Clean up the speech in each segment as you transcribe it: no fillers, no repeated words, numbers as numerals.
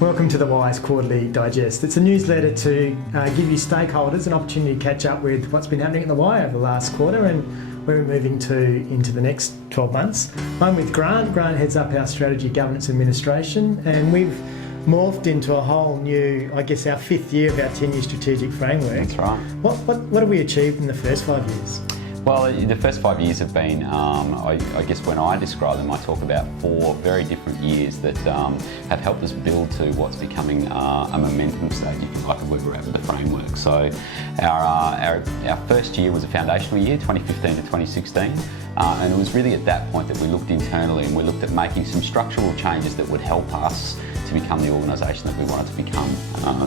Welcome to the WISE Quarterly Digest. It's a newsletter to give you stakeholders an opportunity to catch up with what's been happening at the Y over the last quarter and where we're moving into the next 12 months. I'm with Grant. Grant heads up our strategy, governance, administration, and we've morphed into a whole new, I guess, our 5th year of our 10-year strategic framework. That's right. What have we achieved in the first 5 years? Well, the first 5 years have been, I guess when I describe them, I talk about 4 very different years that have helped us build to what's becoming a momentum stage, if you like, of where we're at with the framework. So our first year was a foundational year, 2015 to 2016. And it was really at that point that we looked internally and we looked at making some structural changes that would help us to become the organisation that we wanted to become,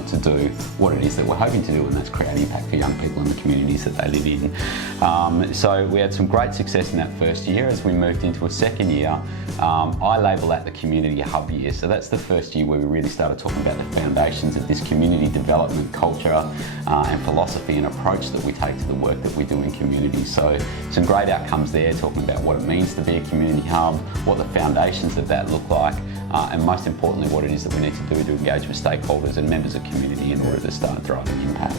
to do what it is that we're hoping to do, and that's create impact for young people in the communities that they live in. So we had some great success in that first year. As we moved into a second year, I label that the community hub year. So that's the first year where we really started talking about the foundations of this community development culture and philosophy and approach that we take to the work that we do in communities. So some great outcomes there, talking about what it means to be a community hub, what the foundations of that look like, and most importantly, what it is that we need to do to engage with stakeholders and members of community in order to start driving impact.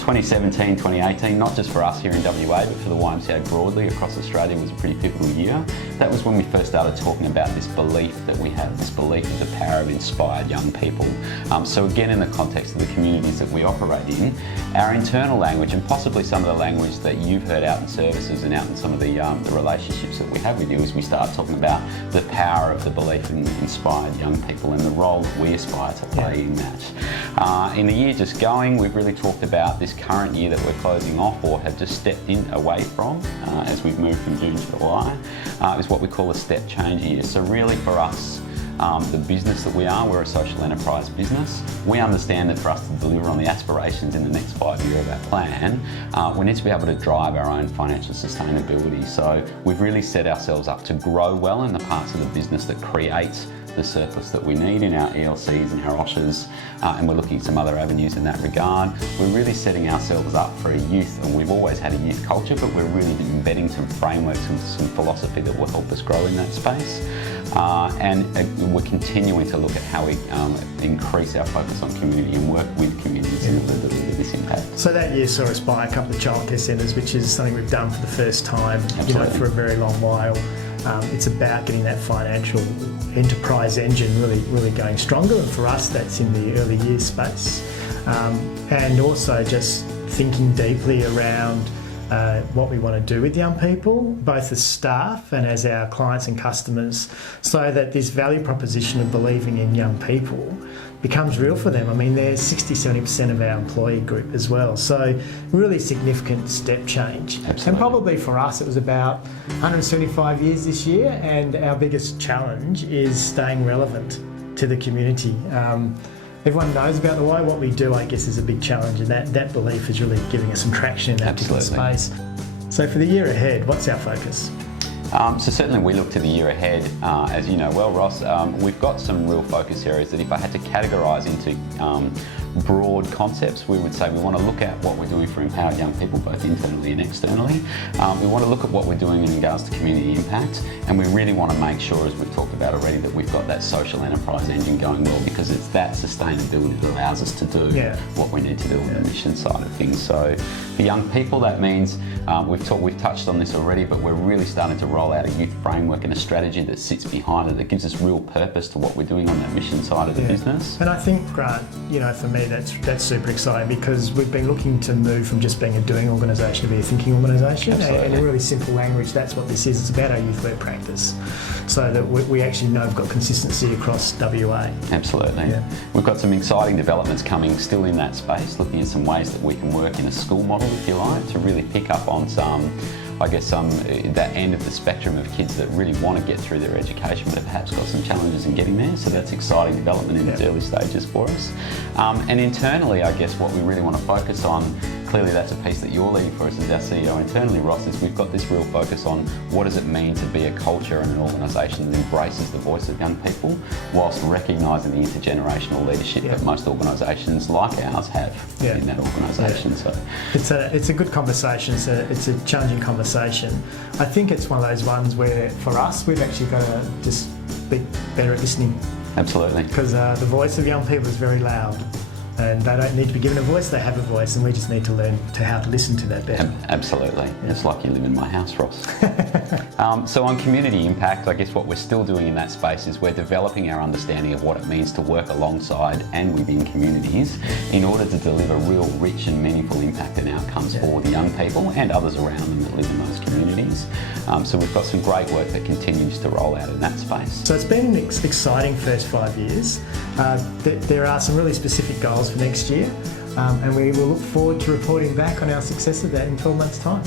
2017, 2018, not just for us here in WA, but for the YMCA broadly across Australia, was a pretty pivotal year. That was when we first started talking about this belief that we have, this belief of the power of inspired young people. So again, in the context of the communities that we operate in, our internal language, and possibly some of the language that you've heard out in services and out in some of the relationships that we have with you, is we start talking about the power of the belief in inspired young people and the role that we aspire to play in that. In the year just going, we've really talked about this current year that we're closing off, or have just stepped in away from, as we've moved from June to July, is what we call a step change year. So really for us, the business that we're a social enterprise business. We understand that for us to deliver on the aspirations in the next 5 years of our plan, we need to be able to drive our own financial sustainability. So we've really set ourselves up to grow well in the parts of the business that create the surplus that we need in our ELCs and our OSHAs, and we're looking at some other avenues in that regard. We're really setting ourselves up for a youth, and we've always had a youth culture, but we're really embedding some frameworks and some philosophy that will help us grow in that space. And we're continuing to look at how we increase our focus on community and work with communities in order to deliver this impact. So that year saw us buy a couple of childcare centres, which is something we've done for the first time, for a very long while. It's about getting that financial enterprise engine really going stronger, and for us that's in the early years space. And also just thinking deeply around what we want to do with young people, both as staff and as our clients and customers, so that this value proposition of believing in young people becomes real for them. I mean, they're 60-70% of our employee group as well. So really significant step change. Absolutely. And probably for us, it was about 175 years this year, and our biggest challenge is staying relevant to the community. Everyone knows about the why. What we do, I guess, is a big challenge, and that belief is really giving us some traction in that particular space. So for the year ahead, what's our focus? So certainly we look to the year ahead, as you know well, Ross. We've got some real focus areas that if I had to categorise into broad concepts, we would say we want to look at what we're doing for empowered young people, both internally and externally. We want to look at what we're doing in regards to community impact, and we really want to make sure, as we've talked about already, that we've got that social enterprise engine going well, because it's that sustainability that allows us to do what we need to do on the mission side of things. So for young people, that means we've touched on this already, but we're really starting to roll out a youth framework and a strategy that sits behind it, that gives us real purpose to what we're doing on that mission side of the business. And I think, Grant, for me, that's super exciting, because we've been looking to move from just being a doing organisation to be a thinking organisation. And in really simple language, that's what this is. It's about our youth-led practice, so that we actually know we've got consistency across WA. Absolutely. Yeah. We've got some exciting developments coming still in that space, looking at some ways that we can work in a school model, if you like, to really pick up on some, that end of the spectrum of kids that really want to get through their education, but have perhaps got some challenges in getting there. So that's exciting development in its early stages for us. And internally, I guess what we really want to focus on, clearly that's a piece that you're leading for us as our CEO internally, Ross, is we've got this real focus on what does it mean to be a culture and an organisation that embraces the voice of young people, whilst recognising the intergenerational leadership that most organisations like ours have in that organisation. So it's a good conversation. It's a challenging conversation. I think it's one of those ones where, for us, we've actually got to just be better at listening Absolutely. Because the voice of young people is very loud. And they don't need to be given a voice, they have a voice, and we just need to learn how to listen to that better. Absolutely. Yeah. It's like you live in my house, Ross. So on community impact, I guess what we're still doing in that space is we're developing our understanding of what it means to work alongside and within communities in order to deliver real rich and meaningful impact and outcomes for the young people and others around them that live in those communities. So we've got some great work that continues to roll out in that space. So it's been an exciting first 5 years. There are some really specific goals for next year, and we will look forward to reporting back on our success of that in 12 months' time.